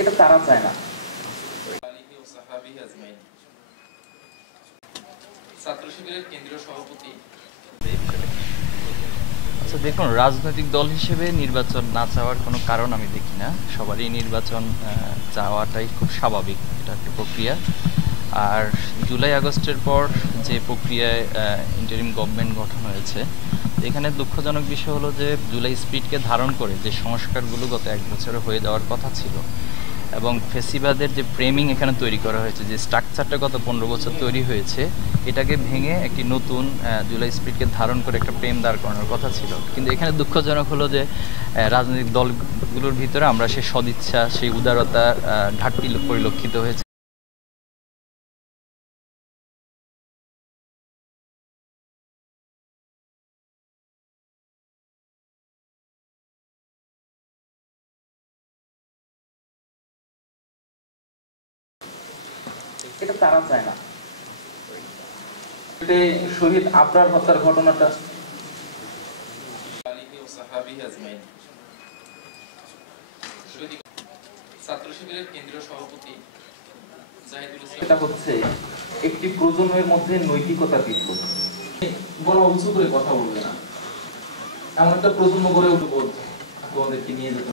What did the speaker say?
এটা তারা চায় না। ছাত্র শিবিরের কেন্দ্রীয় সভাপতি। আচ্ছা দেখুন, রাজনৈতিক দল হিসেবে নির্বাচন না চাওয়ার কোনো কারণ আমি দেখি না। সবারই নির্বাচন চাওয়াটাই খুব স্বাভাবিক, এটা একটা প্রক্রিয়া। আর জুলাই আগস্টের পর যে প্রক্রিয়ায় ইন্টারিম গভর্নমেন্ট গঠন হয়েছে, এখানে দুঃখজনক বিষয় হলো যে জুলাই স্পিরিটকে ধারণ করে যে সংস্কারগুলো গত 1 বছরে হয়ে যাওয়ার কথা ছিল এবং ফেসিবাদের যে ফ্রেমিং এখানে তৈরি করা হয়েছে, যে স্ট্রাকচারটা গত 15 বছর তৈরি হয়েছে, এটাকে ভেঙে একটি নতুন জুলাই স্পিরিটকে ধারণ করে একটা প্রেম দাঁড় করানোর কথা ছিল। কিন্তু এখানে দুঃখজনক হলো যে রাজনৈতিক দলগুলোর ভিতরে আমরা সেই সদিচ্ছা, সেই উদারতার ঘাটতি পরিলক্ষিত হয়েছে। এটা তারা চায় না। শহীদ আবরার হত্যার ঘটনাটা ছাত্র শিবিরের কেন্দ্রীয় সভাপতি এটা হচ্ছে একটি প্রজন্মের মধ্যে নৈতিকতা বিপ্লব। গলা উঁচু করে কথা বলবে না, এমন একটা প্রজন্ম গড়ে উঠবো তোমাদেরকে নিয়ে যেতে।